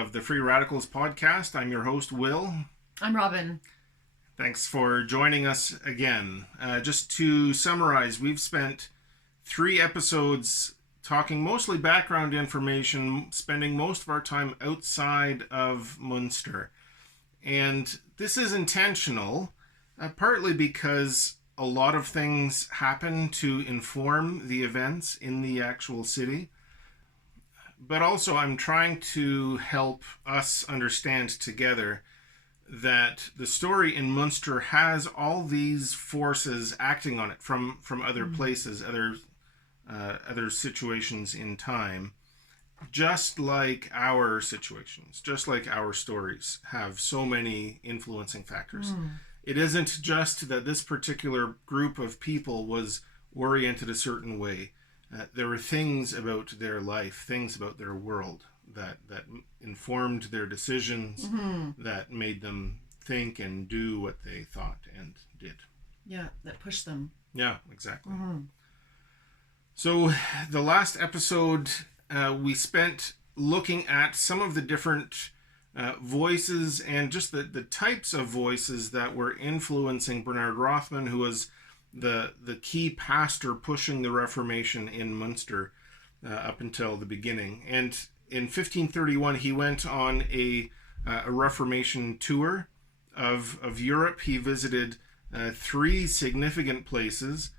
of the Free Radicals podcast. I'm your host, Will. I'm Robin. Thanks for joining us again. Just to summarize, we've spent 3 episodes talking mostly background information, spending most of our time outside of Münster. And this is intentional, partly because a lot of things happen to inform the events in the actual city. But also I'm trying to help us understand together that the story in Münster has all these forces acting on it from other places, other situations in time, just like our situations, just like our stories have so many influencing factors. It isn't just that this particular group of people was oriented a certain way. There were things about their life, things about their world that informed their decisions, that made them think and do what they thought and did. Yeah, that pushed them. Yeah, exactly. So the last episode, we spent looking at some of the different voices and just the types of voices that were influencing Bernard Rothman, who was the key pastor pushing the Reformation in Münster up until the beginning. And in 1531, he went on a Reformation tour of Europe. He visited 3 significant places: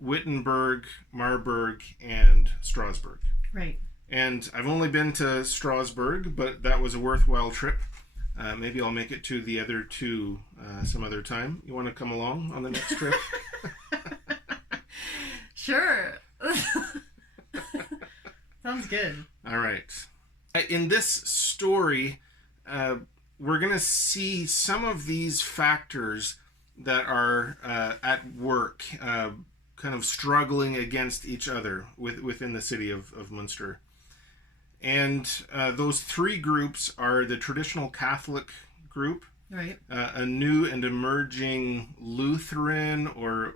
Wittenberg, Marburg, and Strasbourg. Right. And I've only been to Strasbourg, but that was a worthwhile trip. Maybe I'll make it to the other 2 some other time. You want to come along on the next trip? Sure. Sounds good. All right. In this story, we're going to see some of these factors that are at work, kind of struggling against each other within the city of Münster. And those 3 groups are the traditional Catholic group, Right. a new and emerging Lutheran, or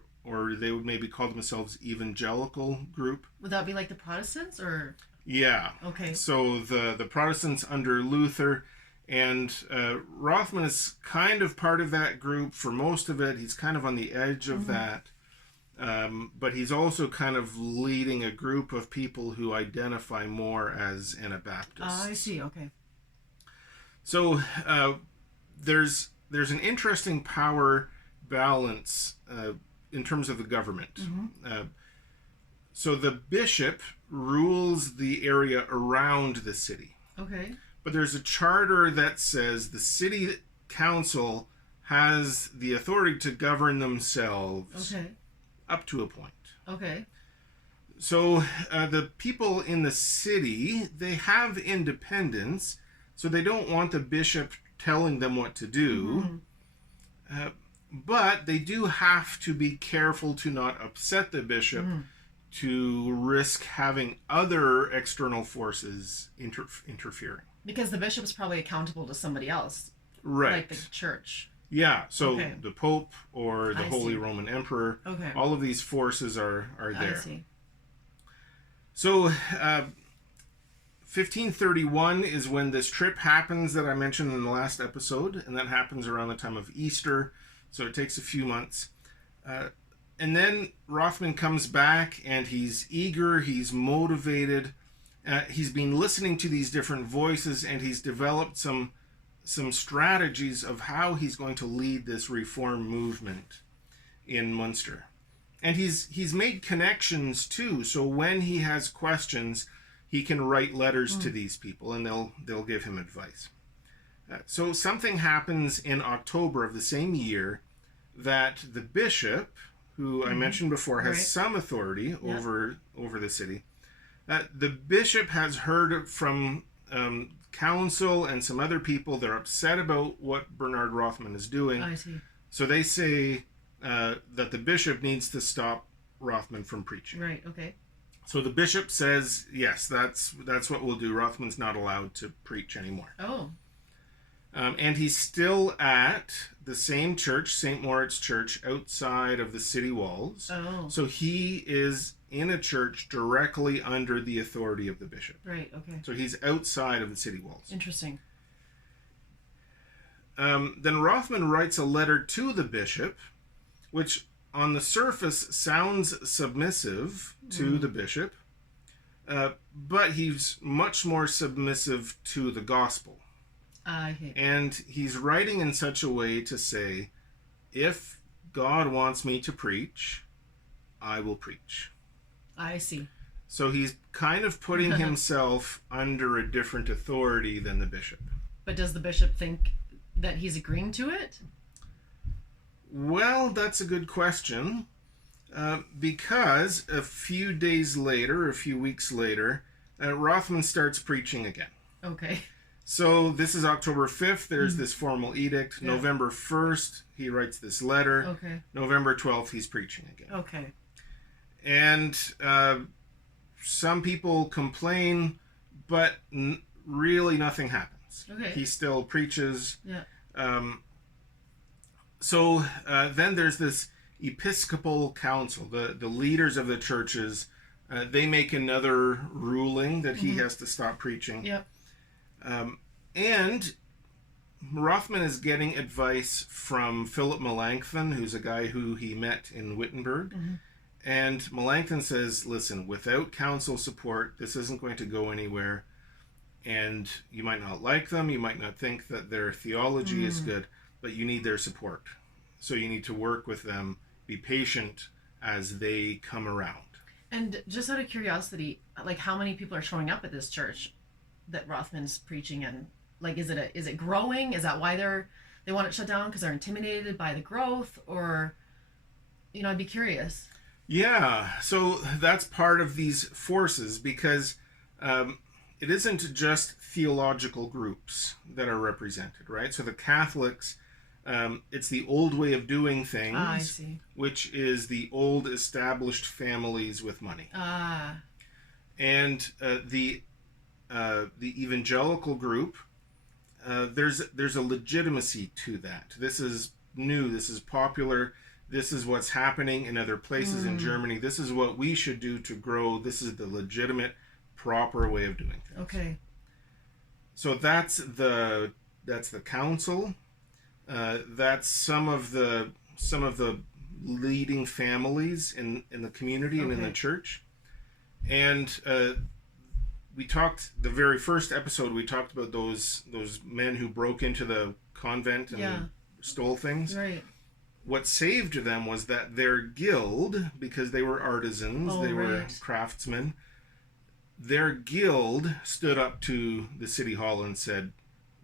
they would maybe call themselves evangelical group. Would that be like the Protestants or? Yeah. Okay. So the Protestants under Luther, and Rothman is kind of part of that group for most of it. He's kind of on the edge of that. But he's also kind of leading a group of people who identify more as Anabaptists. I see. Okay. So there's an interesting power balance in terms of the government. So the bishop rules the area around the city. Okay. But there's a charter that says the city council has the authority to govern themselves. Okay. Up to a point. Okay. So the people in the city, they have independence, so they don't want the bishop telling them what to do. But they do have to be careful to not upset the bishop, to risk having other external forces interfering. Because the bishop's probably accountable to somebody else. Right. Like the church. Yeah, so Okay. the Pope or the I Holy see. Roman Emperor, Okay. all of these forces are there. I see. So 1531 is when this trip happens that I mentioned in the last episode, and that happens around the time of Easter, so it takes a few months. And then Rothman comes back, and he's eager, he's motivated, he's been listening to these different voices, and he's developed some strategies of how he's going to lead this reform movement in Münster. And he's made connections too, so when he has questions, he can write letters to these people and they'll give him advice. So something happens in October of the same year that the bishop, who I mentioned before, has some authority over the city. The bishop has heard from council and some other people. They're upset about what Bernard Rothman is doing. I see. So they say that the bishop needs to stop Rothman from preaching. Right. Okay. So the bishop says, yes, that's what we'll do. Rothman's not allowed to preach anymore. Oh. And he's still at the same church, St. Moritz Church, outside of the city walls. Oh. So he is in a church directly under the authority of the bishop. Right. Okay. So he's outside of the city walls. Interesting. Then Rothman writes a letter to the bishop, which on the surface sounds submissive to the bishop, but he's much more submissive to the gospel. And he's writing in such a way to say, if God wants me to preach, I will preach. I see. So he's kind of putting himself under a different authority than the bishop. But does the bishop think that he's agreeing to it? Well, that's a good question. Because a few days later, a few weeks later, Rothman starts preaching again. Okay. So this is October 5th. There's this formal edict. Yeah. November 1st, he writes this letter. Okay. November 12th, he's preaching again. Okay. And some people complain, but really nothing happens. Okay. He still preaches. Yeah. So then there's this Episcopal Council, the leaders of the churches. They make another ruling that he has to stop preaching. Yeah. And Rothman is getting advice from Philip Melanchthon, who's a guy who he met in Wittenberg. And Melanchthon says, listen, without council support, this isn't going to go anywhere. And you might not like them, you might not think that their theology is good, but you need their support. So you need to work with them, be patient as they come around. And just out of curiosity, like how many people are showing up at this church that Rothman's preaching in? Like, is it growing? Is that why they want it shut down, because they're intimidated by the growth? Or, I'd be curious. Yeah, so that's part of these forces, because it isn't just theological groups that are represented, right? So the Catholics, it's the old way of doing things, I see. Which is the old established families with money. And the evangelical group, there's a legitimacy to that. This is new, this is popular, this is what's happening in other places in Germany, this is what we should do to grow, this is the legitimate, proper way of doing things. Okay. So that's the council. That's some of the leading families in the community and in the church. And we talked, the very first episode, we talked about those men who broke into the convent and stole things. Right. What saved them was that their guild, because they were artisans, they were craftsmen, their guild stood up to the city hall and said,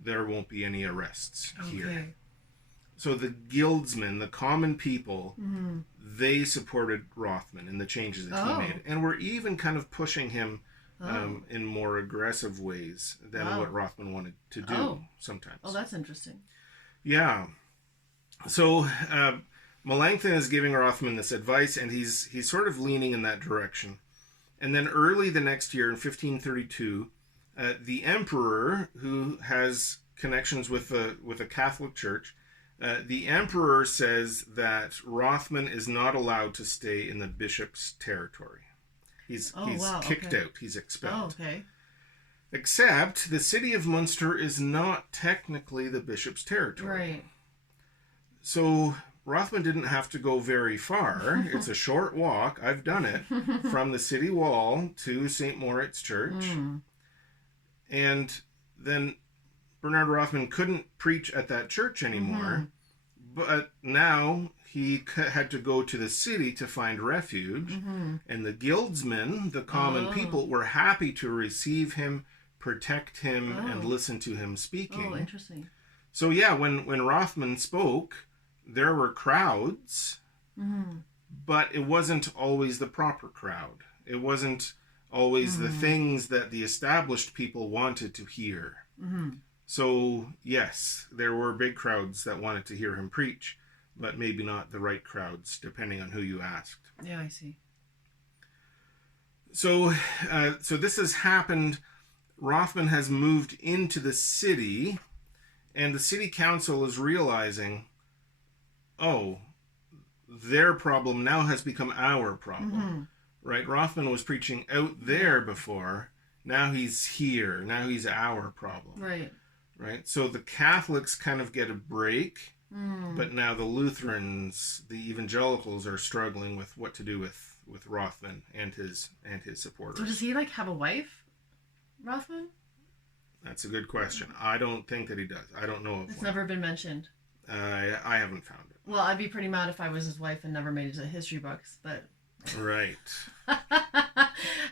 there won't be any arrests here. So the guildsmen, the common people, they supported Rothman in the changes that he made. And were even kind of pushing him in more aggressive ways than what Rothman wanted to do sometimes. Oh, that's interesting. Yeah. So Melanchthon is giving Rothman this advice, and he's sort of leaning in that direction. And then early the next year, in 1532, the emperor, who has connections with the Catholic Church, the emperor says that Rothman is not allowed to stay in the bishop's territory. He's kicked out. He's expelled. Oh, okay. Except the city of Münster is not technically the bishop's territory. Right. So Rothman didn't have to go very far. It's a short walk. I've done it from the city wall to St. Moritz Church. And then Bernard Rothman couldn't preach at that church anymore. But now he had to go to the city to find refuge. And the guildsmen, the common people, were happy to receive him, protect him, and listen to him speaking. Oh, interesting. So yeah, when Rothman spoke, there were crowds, but it wasn't always the proper crowd. It wasn't always the things that the established people wanted to hear. So yes, there were big crowds that wanted to hear him preach, but maybe not the right crowds, depending on who you asked. Yeah, I see. So this has happened. Rothman has moved into the city, and the city council is realizing, their problem now has become our problem. right? Rothman was preaching out there before. Now he's here. Now he's our problem. Right. Right? So the Catholics kind of get a break, but now the Lutherans, the evangelicals, are struggling with what to do with Rothman and his supporters. So does he like have a wife, Rothman? That's a good question. I don't think that he does. I don't know of It's one. never been mentioned. I haven't found it. Well, I'd be pretty mad if I was his wife and never made it to history books, but... Right.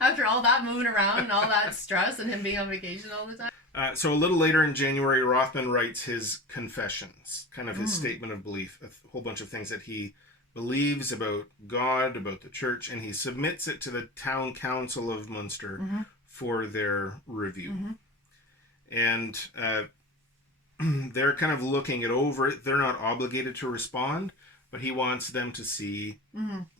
After all that moving around and all that stress and him being on vacation all the time. So a little later in January, Rothman writes his confessions, kind of his statement of belief, a whole bunch of things that he believes about God, about the church, and he submits it to the town council of Münster for their review. And they're kind of looking it over. They're not obligated to respond, but he wants them to see,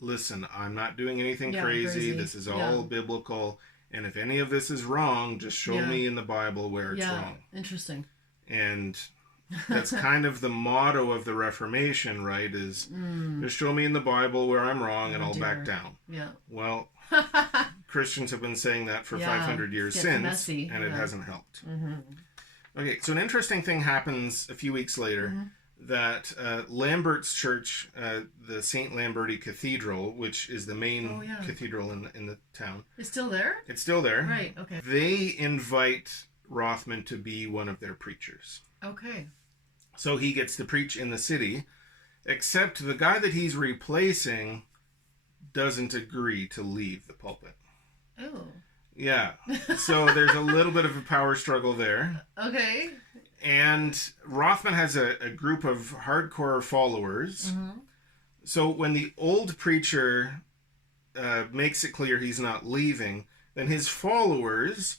listen, I'm not doing anything crazy. This is all biblical. And if any of this is wrong, just show me in the Bible where it's wrong. Interesting. And that's kind of the motto of the Reformation, right? Is just show me in the Bible where I'm wrong and I'll back down. Yeah. Well, Christians have been saying that for 500 years since, and it hasn't helped. Okay, so an interesting thing happens a few weeks later that Lambert's church, the St. Lamberti Cathedral, which is the main cathedral in the town. It's still there? It's still there. Right, okay. They invite Rothman to be one of their preachers. Okay. So he gets to preach in the city, except the guy that he's replacing doesn't agree to leave the pulpit. Oh. Yeah. So there's a little bit of a power struggle there. Okay. And Rothman has a group of hardcore followers. So when the old preacher makes it clear he's not leaving, then his followers,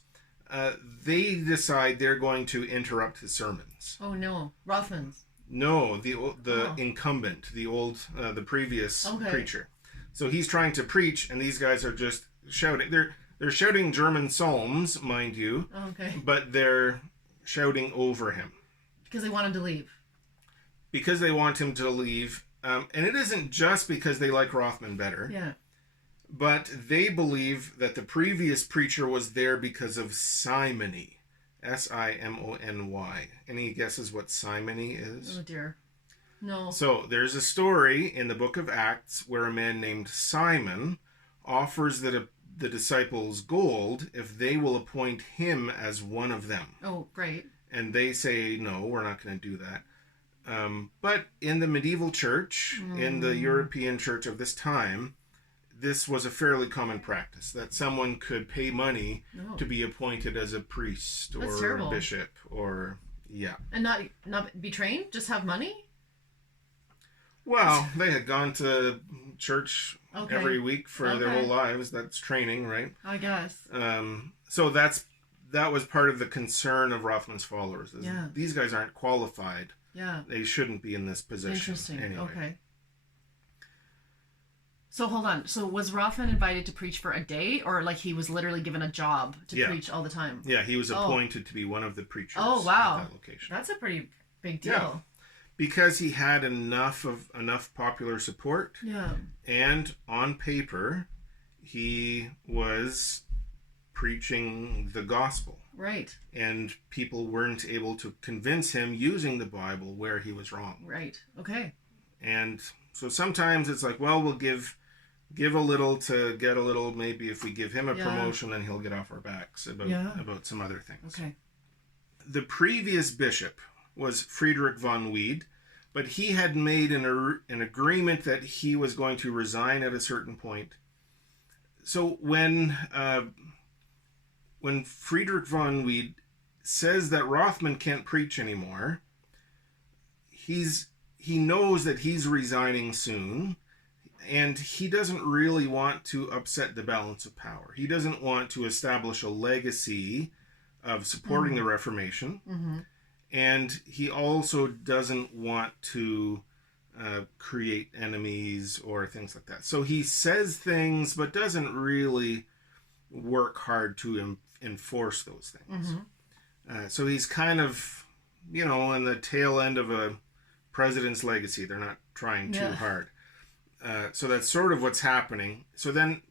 they decide they're going to interrupt his sermons. Oh no, Rothman's. No, the incumbent, the previous preacher. So he's trying to preach, and these guys are just shouting. They're shouting German psalms, mind you. Okay. But they're shouting over him. Because they want him to leave. Because they want him to leave. And it isn't just because they like Rothman better. Yeah. But they believe that the previous preacher was there because of simony. Simony. Any guesses what simony is? Oh dear. No. So there's a story in the book of Acts where a man named Simon offers the disciples gold if they will appoint him as one of them. Oh, great. And they say, no, we're not going to do that. But in the medieval church, in the European church of this time, this was a fairly common practice, that someone could pay money to be appointed as a priest or a bishop or, And not be trained? Just have money? Well, they had gone to church every week for their whole lives. That's training, right? I guess. So that was part of the concern of Rothman's followers. These guys aren't qualified. Yeah. They shouldn't be in this position. Interesting. Anyway. Okay. So hold on. So was Rothman invited to preach for a day, or like he was literally given a job to preach all the time? Yeah, he was appointed to be one of the preachers at that location. That's a pretty big deal. Yeah. Because he had enough popular support. Yeah. And on paper, he was preaching the gospel. Right. And people weren't able to convince him using the Bible where he was wrong. Right. Okay. And so sometimes it's like, well, we'll give a little to get a little. Maybe if we give him a promotion, then he'll get off our backs about some other things. Okay. The previous bishop was Friedrich von Wied, but he had made an agreement that he was going to resign at a certain point. So when Friedrich von Wied says that Rothman can't preach anymore, he knows that he's resigning soon, and he doesn't really want to upset the balance of power. He doesn't want to establish a legacy of supporting the Reformation. And he also doesn't want to create enemies or things like that. So he says things, but doesn't really work hard to enforce those things. So he's kind of, in the tail end of a president's legacy. They're not trying too hard. So that's sort of what's happening. So then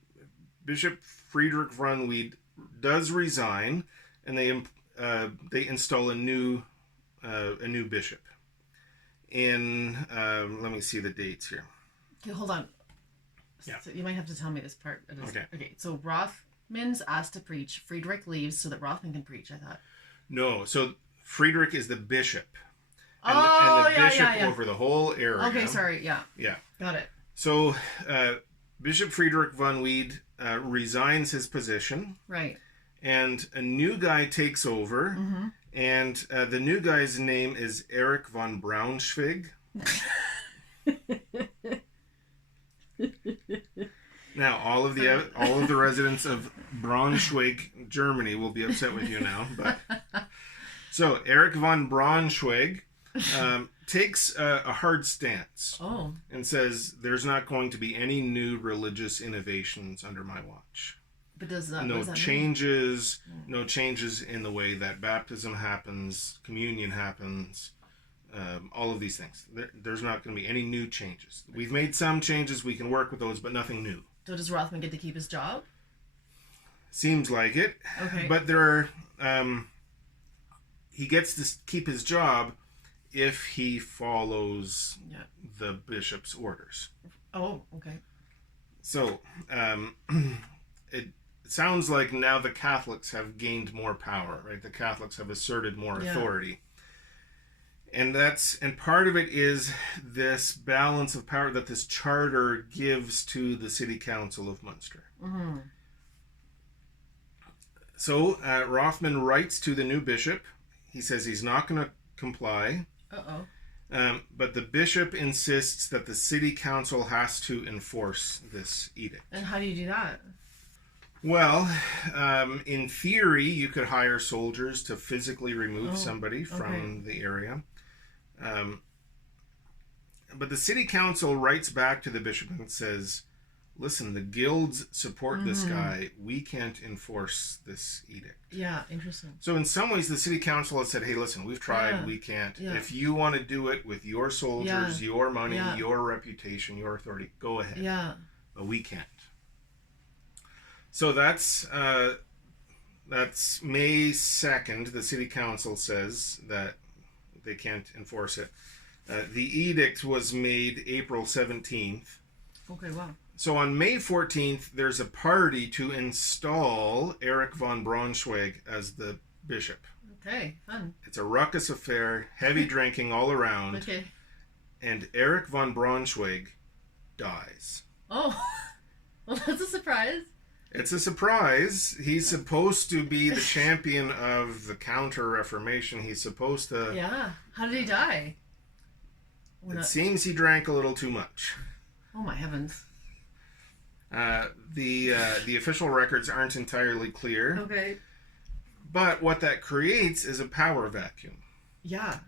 Bishop Friedrich von Weed does resign, and they install a new bishop. In let me see the dates here. Okay, hold on. Yeah. So you might have to tell me this part. Okay. Okay. So Rothman's asked to preach. Friedrich leaves so that Rothman can preach. I thought. No. So Friedrich is the bishop. And the bishop over the whole area. Okay, sorry. Yeah. Yeah. Got it. So Bishop Friedrich von Weed resigns his position. Right. And a new guy takes over. Mm-hmm. And the new guy's name is Erich von Braunschweig. Now, all of the residents of Braunschweig, Germany, will be upset with you now. But so Erich von Braunschweig takes a hard stance and says there's not going to be any new religious innovations under my watch. But does that no changes in the way that baptism happens, communion happens, all of these things. There's not going to be any new changes. We've made some changes, we can work with those, but nothing new. So does Rothman get to keep his job? Seems like it. Okay. But there are, he gets to keep his job if he follows the bishop's orders. Oh, okay. So, it sounds like now the Catholics have gained more power, right? The Catholics have asserted more authority. And part of it is this balance of power that this charter gives to the City Council of Münster. Mm-hmm. So Rothman writes to the new bishop. He says he's not going to comply. But the bishop insists that the City Council has to enforce this edict. And how do you do that? Well, in theory, you could hire soldiers to physically remove somebody from the area. But the city council writes back to the bishop and says, listen, the guilds support this guy. We can't enforce this edict. Yeah, interesting. So in some ways, the city council has said, hey, listen, we've tried. We can't. Yeah. If you want to do it with your soldiers, your money, your reputation, your authority, go ahead. Yeah. But we can't. So that's May 2nd. The city council says that they can't enforce it. The edict was made April 17th. Okay, wow. So on May 14th, there's a party to install Erich von Braunschweig as the bishop. Okay, fun. It's a ruckus affair, heavy drinking all around. Okay. And Erich von Braunschweig dies. Oh, well, that's a surprise. It's a surprise. He's supposed to be the champion of the counter-Reformation. He's supposed to... Yeah. How did he die? It seems he drank a little too much. Oh, my heavens. The official records aren't entirely clear. Okay. But what that creates is a power vacuum. Yeah.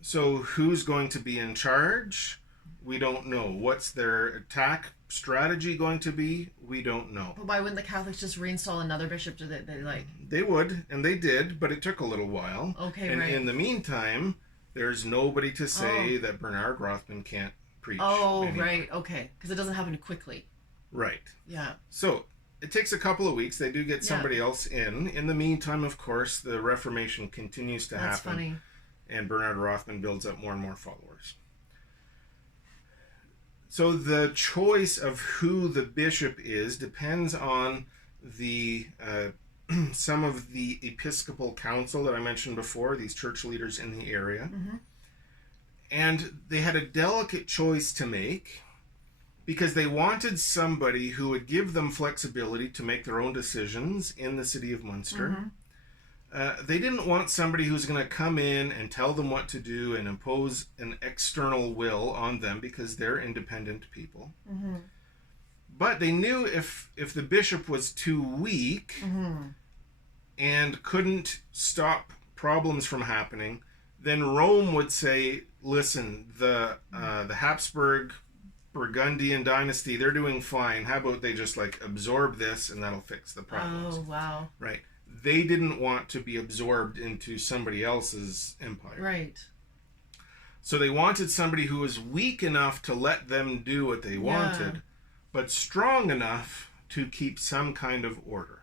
So who's going to be in charge? We don't know. What's their attack strategy going to be? We don't know. But why wouldn't the Catholics just reinstall another bishop? They would, and they did, but it took a little while. Okay, and right. in the meantime, there's nobody to say that Bernard Rothman can't preach. Oh, anymore. right. Okay. Because it doesn't happen quickly. Right. Yeah. So it takes a couple of weeks. They do get somebody else in. In the meantime, of course, the Reformation continues to happen. That's funny. And Bernard Rothman builds up more and more followers. So the choice of who the bishop is depends on the some of the Episcopal Council that I mentioned before, these church leaders in the area. Mm-hmm. And they had a delicate choice to make because they wanted somebody who would give them flexibility to make their own decisions in the city of Münster. Mm-hmm. They didn't want somebody who's going to come in and tell them what to do and impose an external will on them because they're independent people. Mm-hmm. But they knew if the bishop was too weak and couldn't stop problems from happening, then Rome would say, listen, the Habsburg Burgundian dynasty, they're doing fine. How about they just absorb this and that'll fix the problems? Oh, wow. Right. They didn't want to be absorbed into somebody else's empire. Right. So they wanted somebody who was weak enough to let them do what they wanted, but strong enough to keep some kind of order.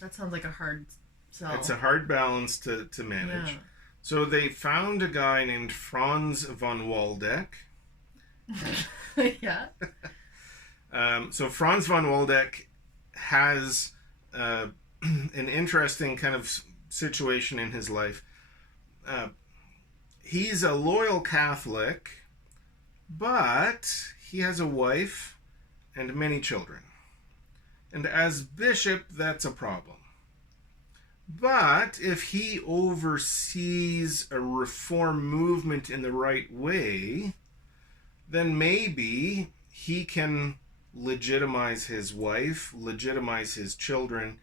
That sounds like a hard sell. It's a hard balance to manage. Yeah. So they found a guy named Franz von Waldeck. Yeah. So Franz von Waldeck has an interesting kind of situation in his life. He's a loyal Catholic, but he has a wife and many children. And as bishop, that's a problem. But if he oversees a reform movement in the right way, then maybe he can legitimize his wife, legitimize his children,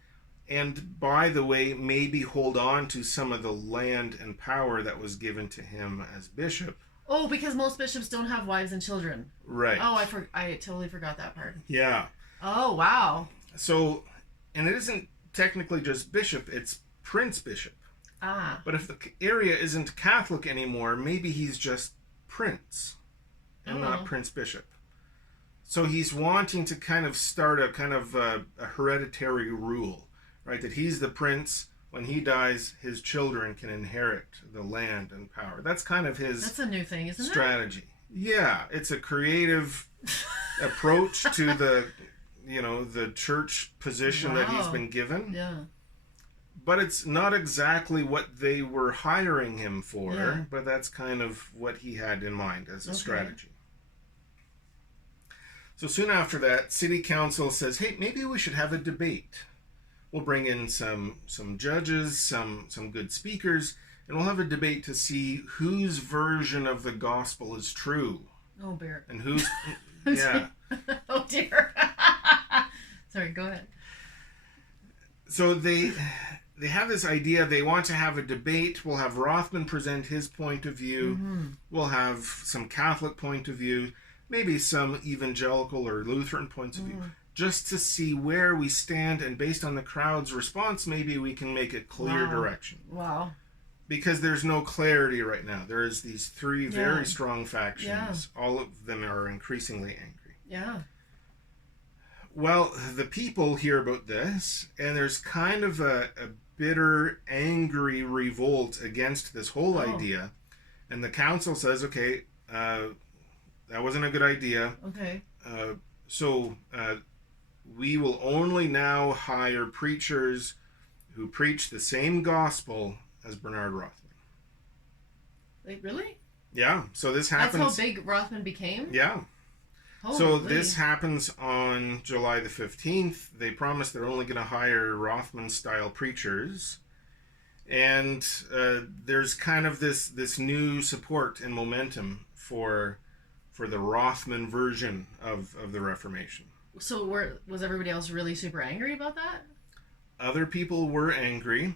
and by the way, maybe hold on to some of the land and power that was given to him as bishop. Oh, because most bishops don't have wives and children. Right. Oh, I totally forgot that part. Yeah. Oh, wow. So, and it isn't technically just bishop, it's prince bishop. Ah. But if the area isn't Catholic anymore, maybe he's just prince and not prince bishop. So he's wanting to kind of start a kind of a hereditary rule, right? That he's the prince. When he dies, his children can inherit the land and power. That's kind of his That's a new thing, isn't strategy. Yeah, it's a creative approach to the church position that he's been given. Yeah. But it's not exactly what they were hiring him for, Yeah. but that's kind of what he had in mind as a strategy. So soon after that, city council says, hey, maybe we should have a debate. We'll bring in some judges, some good speakers, and we'll have a debate to see whose version of the gospel is true. Oh, Bear. And who's... yeah. Oh, dear. Sorry, go ahead. So they have this idea. They want to have a debate. We'll have Rothman present his point of view. Mm-hmm. We'll have some Catholic point of view, maybe some evangelical or Lutheran points of view, just to see where we stand. And based on the crowd's response, maybe we can make a clear direction. Wow. Because there's no clarity right now. There's these three very strong factions. Yeah. All of them are increasingly angry. Yeah. Well, the people hear about this, and there's kind of a bitter, angry revolt against this whole idea. And the council says, okay, that wasn't a good idea. Okay. So we will only now hire preachers who preach the same gospel as Bernard Rothman. Wait, really? Yeah, so this happens... That's how big Rothman became? Yeah. Holy. So this happens on July the 15th. They promise they're only going to hire Rothman-style preachers. And there's kind of this new support and momentum for the Rothman version of the Reformation. So was everybody else really super angry about that? Other people were angry.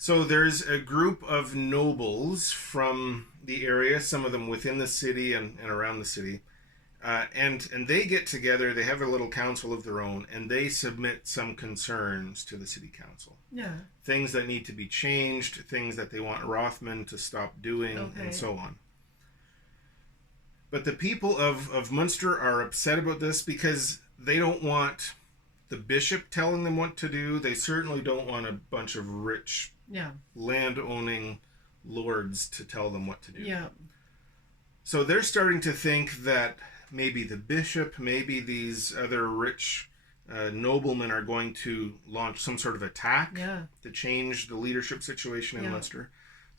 So there's a group of nobles from the area, some of them within the city and around the city. And they get together, they have a little council of their own, and they submit some concerns to the city council. Yeah. Things that need to be changed, things that they want Rothman to stop doing, and so on. But the people of Münster are upset about this because they don't want the bishop telling them what to do. They certainly don't want a bunch of rich land-owning lords to tell them what to do. Yeah. So they're starting to think that maybe the bishop, maybe these other rich noblemen are going to launch some sort of attack to change the leadership situation in Münster.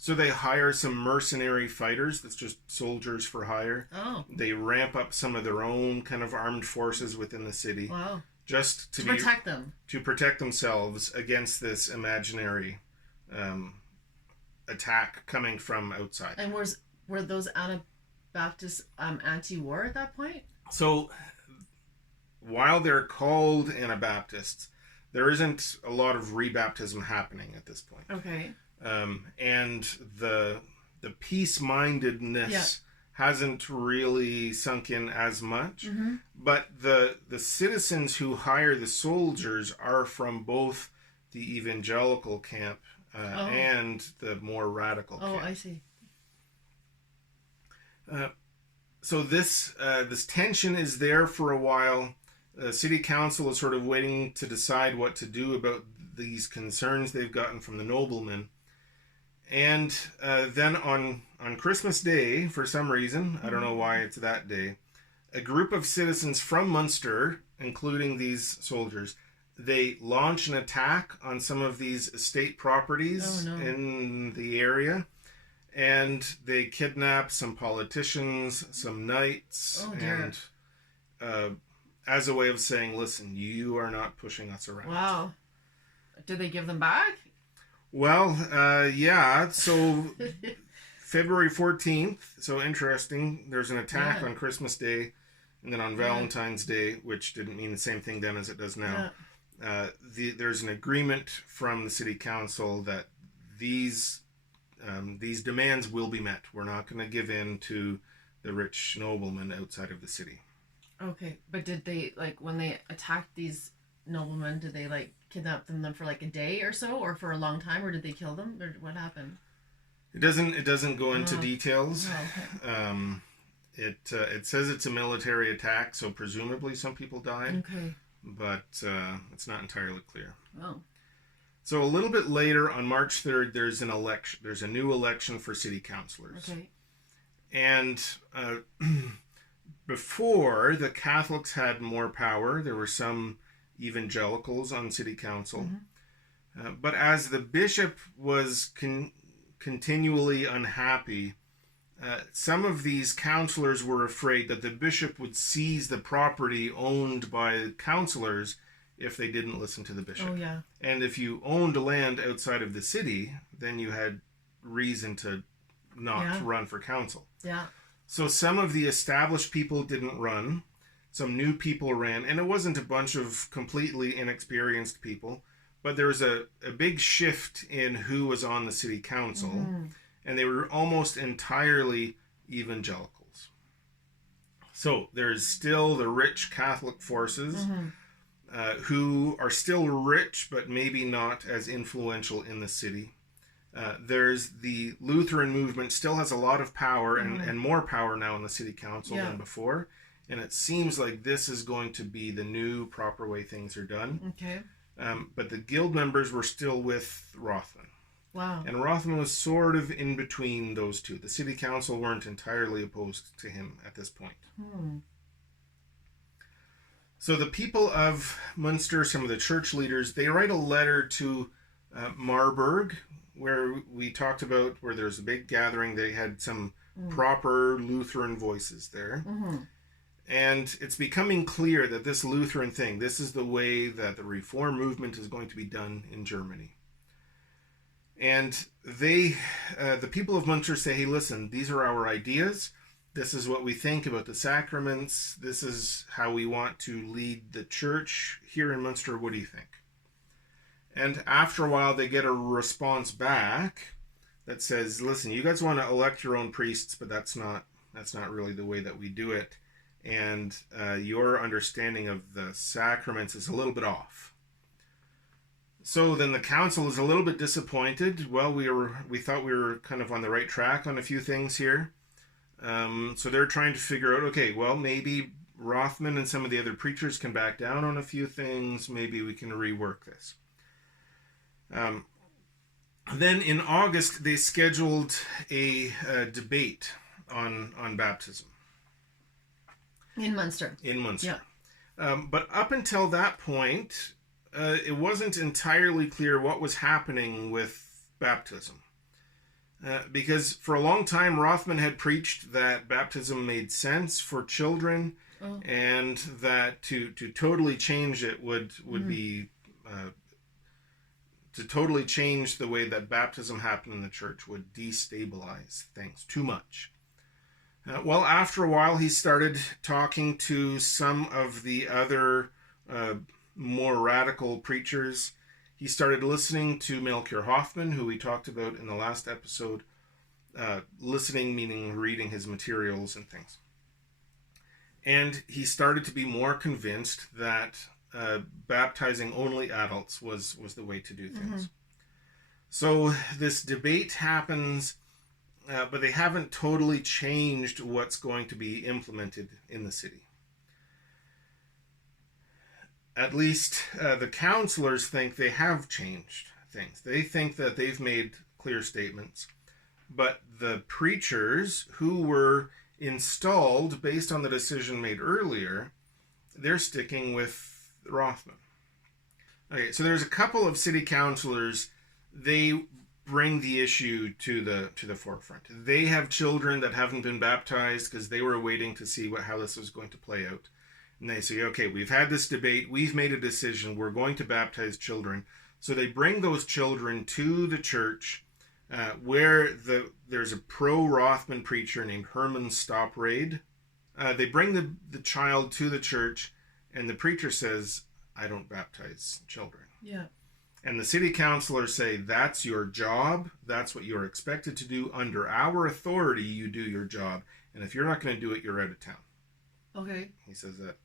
So they hire some mercenary fighters, that's just soldiers for hire. Oh. They ramp up some of their own kind of armed forces within the city. Wow. Just to protect them. To protect themselves against this imaginary attack coming from outside. And were those Anabaptists anti-war at that point? So while they're called Anabaptists, there isn't a lot of rebaptism happening at this point. Okay. And the peace-mindedness hasn't really sunk in as much. Mm-hmm. But the citizens who hire the soldiers are from both the evangelical camp and the more radical camp. Oh, I see. So this tension is there for a while. The city council is sort of waiting to decide what to do about these concerns they've gotten from the noblemen. And then on Christmas Day, for some reason, I don't know why it's that day, a group of citizens from Münster, including these soldiers, they launch an attack on some of these estate properties in the area. And they kidnap some politicians, some knights, and as a way of saying, listen, you are not pushing us around. Wow. Did they give them back? Well, yeah. So February 14th, so interesting. There's an attack on Christmas Day, and then on Valentine's Day, which didn't mean the same thing then as it does now. There's an agreement from the city council that these demands will be met. We're not going to give in to the rich noblemen outside of the city. Okay, but did they, like, when they attacked these noblemen, did they, like, kidnap them for, like, a day or so, or for a long time, or did they kill them, or what happened? It doesn't go into details. Oh, okay. It says it's a military attack, so presumably some people died. Okay. But it's not entirely clear. Oh. So a little bit later, on March 3rd, there's an election. There's a new election for city councilors. Okay. And before, the Catholics had more power. There were some evangelicals on city council. But as the bishop was continually unhappy, some of these councilors were afraid that the bishop would seize the property owned by councilors if they didn't listen to the bishop. Oh, yeah. And if you owned land outside of the city, then you had reason to not run for council. Yeah. So some of the established people didn't run. Some new people ran. And it wasn't a bunch of completely inexperienced people, but there was a big shift in who was on the city council. And they were almost entirely evangelicals. So there's still the rich Catholic forces who are still rich, but maybe not as influential in the city. There's the Lutheran movement still has a lot of power and more power now in the city council than before. And it seems like this is going to be the new proper way things are done. Okay. But the guild members were still with Rothman. Wow. And Rothman was sort of in between those two. The city council weren't entirely opposed to him at this point. So the people of Münster, some of the church leaders, they write a letter to Marburg, where we talked about where there's a big gathering. They had some proper Lutheran voices there. And it's becoming clear that this Lutheran thing, this is the way that the Reform movement is going to be done in Germany. And they, the people of Münster say, hey, listen, these are our ideas. This is what we think about the sacraments. This is how we want to lead the church here in Münster. What do you think? And after a while, they get a response back that says, listen, you guys want to elect your own priests, but that's not really the way that we do it. And your understanding of the sacraments is a little bit off. So then the council is a little bit disappointed. Well, we thought we were kind of on the right track on a few things here. So they're trying to figure out, okay, well, maybe Rothman and some of the other preachers can back down on a few things. Maybe we can rework this. Then in August, they scheduled a debate on baptism. In Münster. In Münster. Yeah. But up until that point, it wasn't entirely clear what was happening with baptism. Because for a long time, Rothman had preached that baptism made sense for children, and that to totally change it would be... to totally change the way that baptism happened in the church would destabilize things too much. Well, after a while, he started talking to some of the other more radical preachers. He started listening to Melchior Hoffman, who we talked about in the last episode. Listening meaning reading his materials and things. And he started to be more convinced that baptizing only adults was the way to do things. So this debate happens, but they haven't totally changed what's going to be implemented in the city. at least the counselors think they have changed things. They think that they've made clear statements. But the preachers who were installed based on the decision made earlier, they're sticking with Rothman. Okay, so there's a couple of city councilors. They bring the issue to the forefront. They have children that haven't been baptized because they were waiting to see how this was going to play out. And they say, okay, we've had this debate. We've made a decision. We're going to baptize children. So they bring those children to the church where there's a pro-Rothman preacher named Herman Stopprade. They bring the child to the church, and the preacher says, I don't baptize children. Yeah. And the city councilors say, that's your job. That's what you're expected to do. Under our authority, you do your job. And if you're not going to do it, you're out of town. Okay. He says that.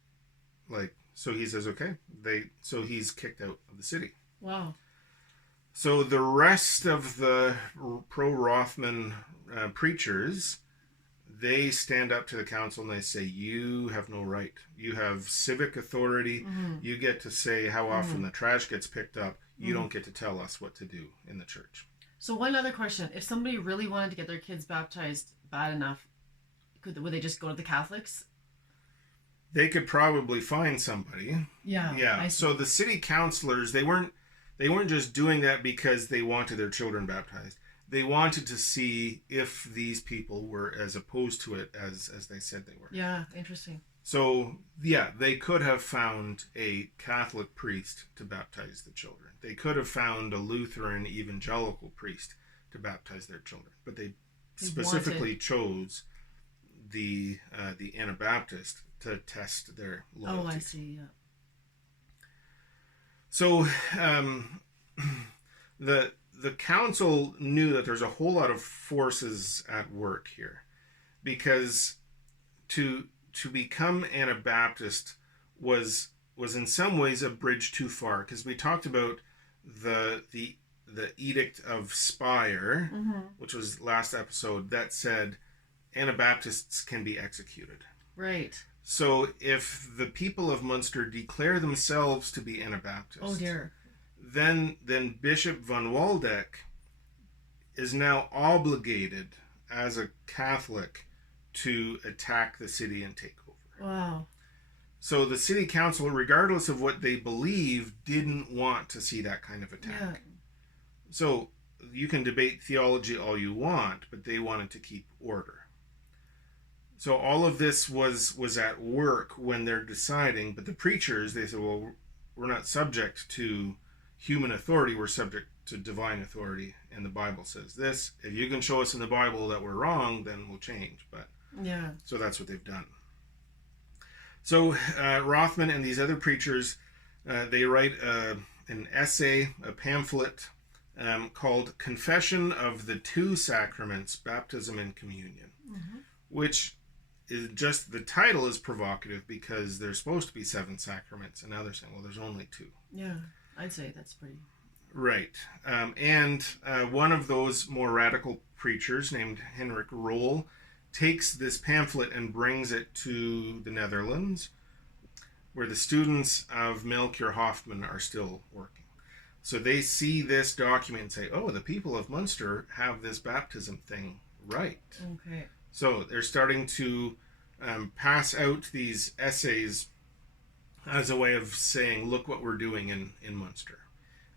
So he says, okay. So he's kicked out of the city. Wow. So the rest of the pro-Rothman preachers, they stand up to the council and they say, you have no right. You have civic authority. Mm-hmm. You get to say how often the trash gets picked up. You don't get to tell us what to do in the church. So one other question. If somebody really wanted to get their kids baptized bad enough, would they just go to the Catholics? They could probably find somebody. Yeah. Yeah. So the city councilors, they weren't just doing that because they wanted their children baptized. They wanted to see if these people were as opposed to it as they said they were. Yeah, interesting. So, yeah, they could have found a Catholic priest to baptize the children. They could have found a Lutheran evangelical priest to baptize their children. But they specifically chose the Anabaptist to test their loyalty. Oh, I see, yeah. So, the council knew that there's a whole lot of forces at work here, because to become Anabaptist was in some ways a bridge too far, because we talked about the Edict of Spire, which was last episode, that said Anabaptists can be executed. Right. So if the people of Münster declare themselves to be Anabaptist, oh dear, then Bishop van Waldeck is now obligated as a Catholic to attack the city and take over. Wow. So the city council, regardless of what they believe, didn't want to see that kind of attack. Yeah. So you can debate theology all you want, but they wanted to keep order. So all of this was at work when they're deciding, but the preachers, they said, well, we're not subject to human authority, we're subject to divine authority, and the Bible says this. If you can show us in the Bible that we're wrong, then we'll change. But yeah, so that's what they've done. So Rothman and these other preachers, they write an essay, a pamphlet called Confession of the Two Sacraments, Baptism and Communion, which is just, the title is provocative because there's supposed to be 7 sacraments, and now they're saying, well, there's only 2. Yeah, I'd say that's pretty... Right. And one of those more radical preachers named Henrik Roll takes this pamphlet and brings it to the Netherlands, where the students of Melchior Hoffman are still working. So they see this document and say, oh, the people of Münster have this baptism thing right. Okay. So they're starting to pass out these essays as a way of saying, look what we're doing in Münster.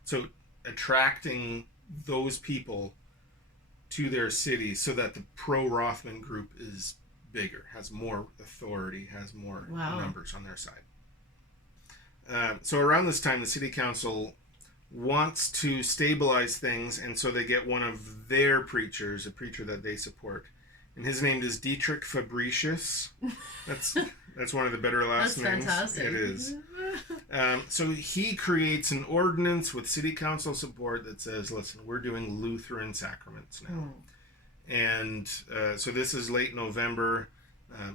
So attracting those people to their city so that the pro-Rothman group is bigger, has more authority, has more numbers on their side. So around this time, the city council wants to stabilize things, and so they get one of their preachers, a preacher that they support, and his name is Dietrich Fabricius. That's one of the better last names. That's fantastic. It is. So he creates an ordinance with city council support that says, listen, we're doing Lutheran sacraments now. And so this is late November.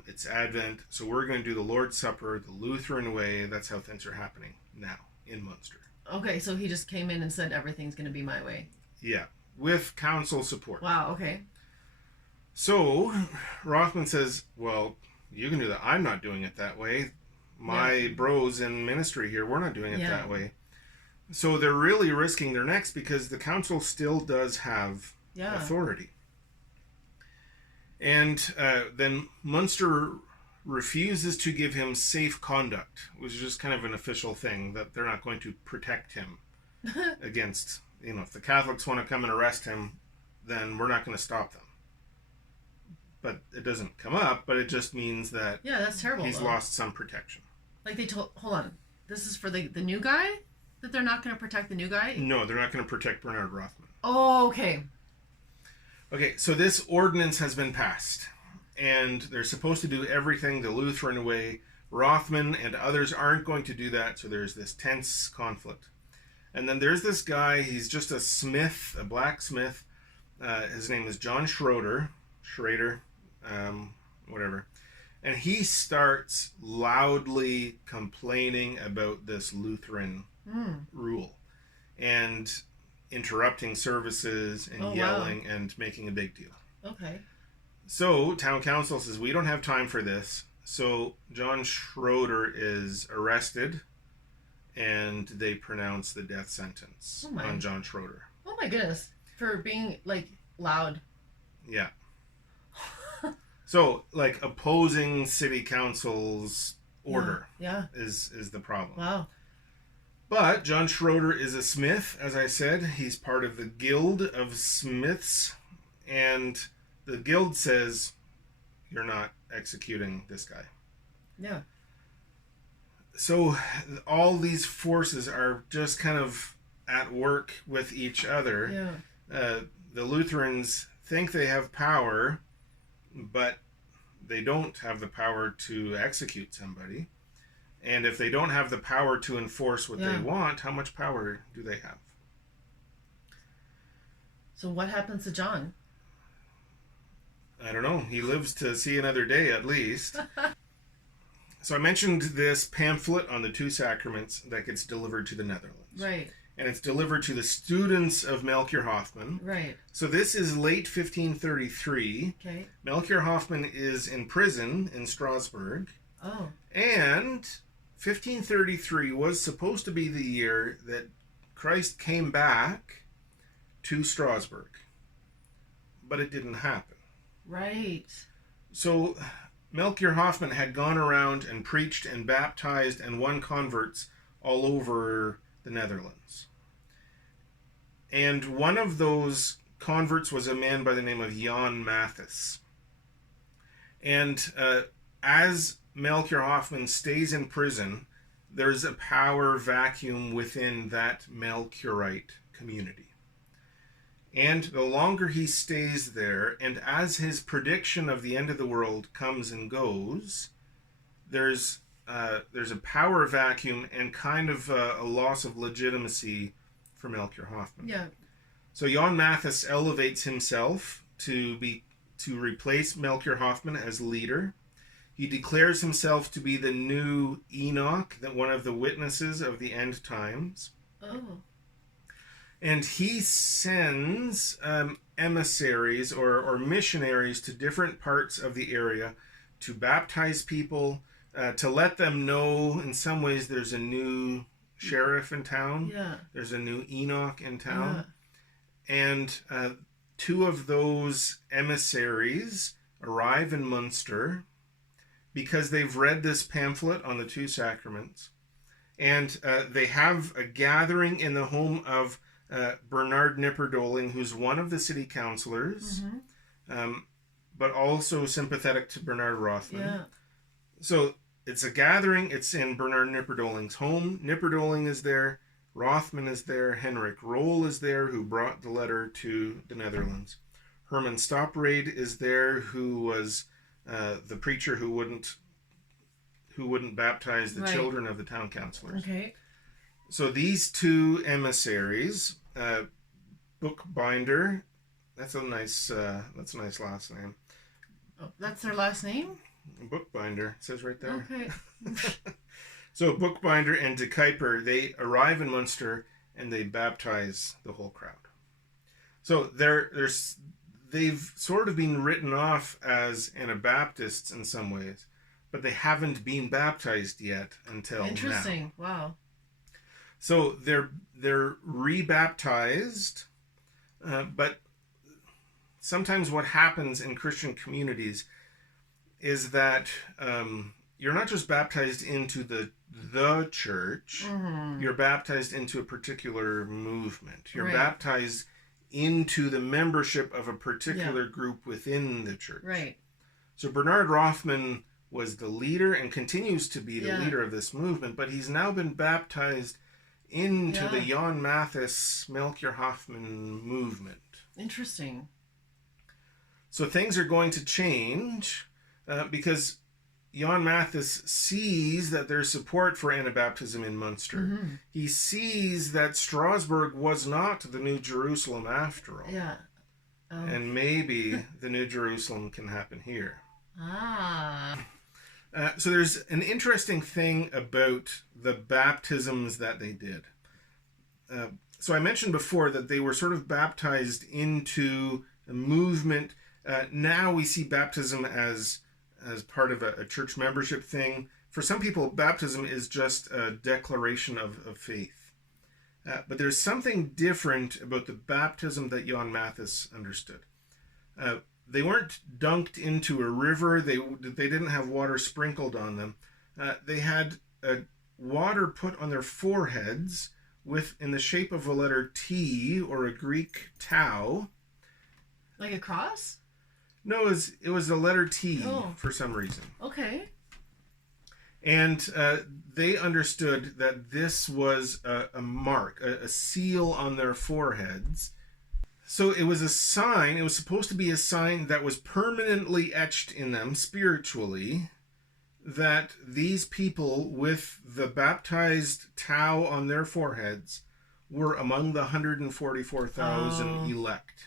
It's Advent. So we're going to do the Lord's Supper the Lutheran way. That's how things are happening now in Münster. Okay, so he just came in and said everything's going to be my way. Yeah, with council support. Wow, okay. So Rothman says, well, you can do that. I'm not doing it that way. my bros in ministry here, we're not doing it Yeah. that way. So they're really risking their necks because the council still does have authority. And then Münster refuses to give him safe conduct, which is just kind of an official thing that they're not going to protect him against, if the Catholics want to come and arrest him, then we're not going to stop them. But it doesn't come up, but it just means that that's terrible. He's lost some protection. Like hold on, this is for the new guy? That they're not going to protect the new guy? No, they're not going to protect Bernard Rothman. Oh, okay. Okay, so this ordinance has been passed, and they're supposed to do everything the Lutheran way. Rothman and others aren't going to do that, so there's this tense conflict. And then there's this guy, he's just a smith, a blacksmith. His name is John Schrader, whatever. And he starts loudly complaining about this Lutheran rule and interrupting services and yelling and making a big deal. Okay. So town council says, we don't have time for this. So John Schrader is arrested and they pronounce the death sentence on John Schrader. Oh my goodness. For being loud. Yeah. So opposing city council's order is the problem. Wow. But John Schrader is a smith, as I said. He's part of the Guild of Smiths. And the Guild says, you're not executing this guy. Yeah. So all these forces are just kind of at work with each other. Yeah. The Lutherans think they have power, but they don't have the power to execute somebody. And if they don't have the power to enforce what they want, how much power do they have? So what happens to John? I don't know. He lives to see another day at least. So I mentioned this pamphlet on the two sacraments that gets delivered to the Netherlands. Right. And it's delivered to the students of Melchior Hoffman. Right. So this is late 1533. Okay. Melchior Hoffman is in prison in Strasbourg. Oh. And 1533 was supposed to be the year that Christ came back to Strasbourg. But it didn't happen. Right. So Melchior Hoffman had gone around and preached and baptized and won converts all over the Netherlands. And one of those converts was a man by the name of Jan Mathis. And as Melchior Hoffman stays in prison, there's a power vacuum within that Melchiorite community. And the longer he stays there, and as his prediction of the end of the world comes and goes, there's a power vacuum and kind of a loss of legitimacy for Melchior Hoffman. Yeah. So Jan Mathis elevates himself to replace Melchior Hoffman as leader. He declares himself to be the new Enoch, that one of the witnesses of the end times. Oh. And he sends emissaries or missionaries to different parts of the area to baptize people, to let them know in some ways there's a new sheriff in town. Yeah. There's a new Enoch in town. Yeah. And two of those emissaries arrive in Münster because they've read this pamphlet on the two sacraments. And they have a gathering in the home of Bernard Knipperdoling, who's one of the city councilors, but also sympathetic to Bernard Rothman. Yeah. So it's a gathering. It's in Bernard Knipperdoling's home. Knipperdoling is there. Rothman is there. Henrik Roll is there, who brought the letter to the Netherlands. Herman Stopprade is there, who was the preacher who wouldn't baptize the children of the town councilors. Okay. So these two emissaries, Bookbinder, that's a nice last name. Oh, that's their last name? Bookbinder, it says right there. Okay. So Bookbinder and De Kuyper, they arrive in Münster and they baptize the whole crowd. So they've sort of been written off as Anabaptists in some ways, but they haven't been baptized yet until Interesting. now. Wow. So they're rebaptized, but sometimes what happens in Christian communities is that you're not just baptized into the church, you're baptized into a particular movement. You're baptized into the membership of a particular group within the church. Right. So Bernard Rothman was the leader and continues to be the leader of this movement, but he's now been baptized into the Jan Mathis, Melchior Hoffman movement. Interesting. So things are going to change because Jan Mathis sees that there's support for Anabaptism in Münster. He sees that Strasbourg was not the New Jerusalem after all. Yeah. And maybe the New Jerusalem can happen here. So there's an interesting thing about the baptisms that they did. So I mentioned before that they were sort of baptized into a movement. Now we see baptism as part of a church membership thing. For some people, baptism is just a declaration of faith. But there's something different about the baptism that Jan Mathis understood. They weren't dunked into a river. They didn't have water sprinkled on them. They had water put on their foreheads in the shape of a letter T or a Greek tau. Like a cross? No, it was the letter T for some reason. Okay. And they understood that this was a mark, a seal on their foreheads. So it was a sign, it was supposed to be a sign that was permanently etched in them spiritually, that these people with the baptized tau on their foreheads were among the 144,000 elect.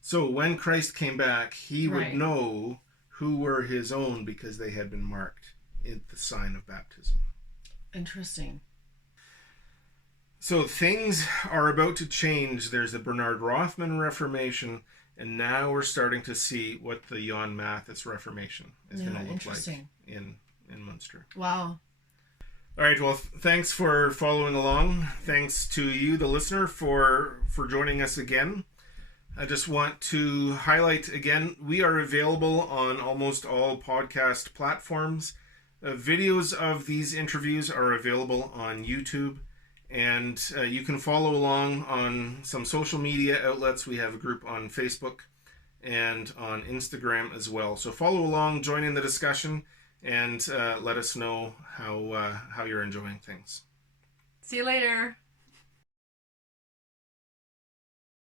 So when Christ came back, he would know who were his own because they had been marked in the sign of baptism. Interesting. So things are about to change. There's the Bernard Rothman Reformation, and now we're starting to see what the Jan Mathis Reformation is going to look like in Münster. Wow. All right, well, thanks for following along. Thanks to you, the listener, for joining us again. I just want to highlight again, we are available on almost all podcast platforms. Videos of these interviews are available on YouTube, and you can follow along on some social media outlets. We have a group on Facebook and on Instagram as well. So follow along, join in the discussion, and let us know how you're enjoying things. See you later.